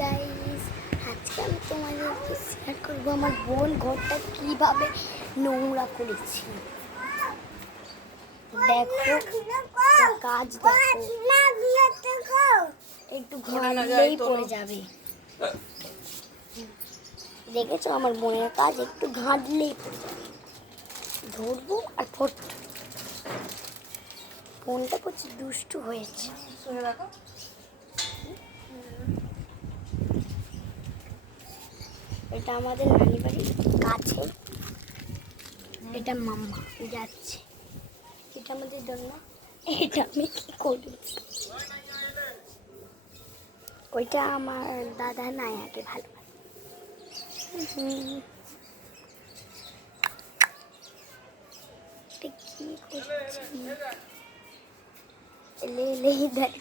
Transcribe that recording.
Guys, আজকে আমি তোমাদেরকে শেয়ার করবো আমার বোন ঘরটা কিভাবে নোংরা করেছি। দেখো কাজ, দেখো একটু ঘামলেই পড়ে যাবে। দেখেছো আমার বোনের কাজ, একটু ঘাঁটলেই পড়ে যাবে। ধরবো আর ফোনটা করছি, দুষ্টু হয়েছে। এটা আমাদের নানি বাড়ির কাছে, এটা মাম্মা যাচ্ছে, এটা আমাদের দোলনা। এটা আমি কি করি, ওইটা আমার দাদা নায়াকে ভালোবাসে। এটা কি করছি, এলে এলেই দেখ।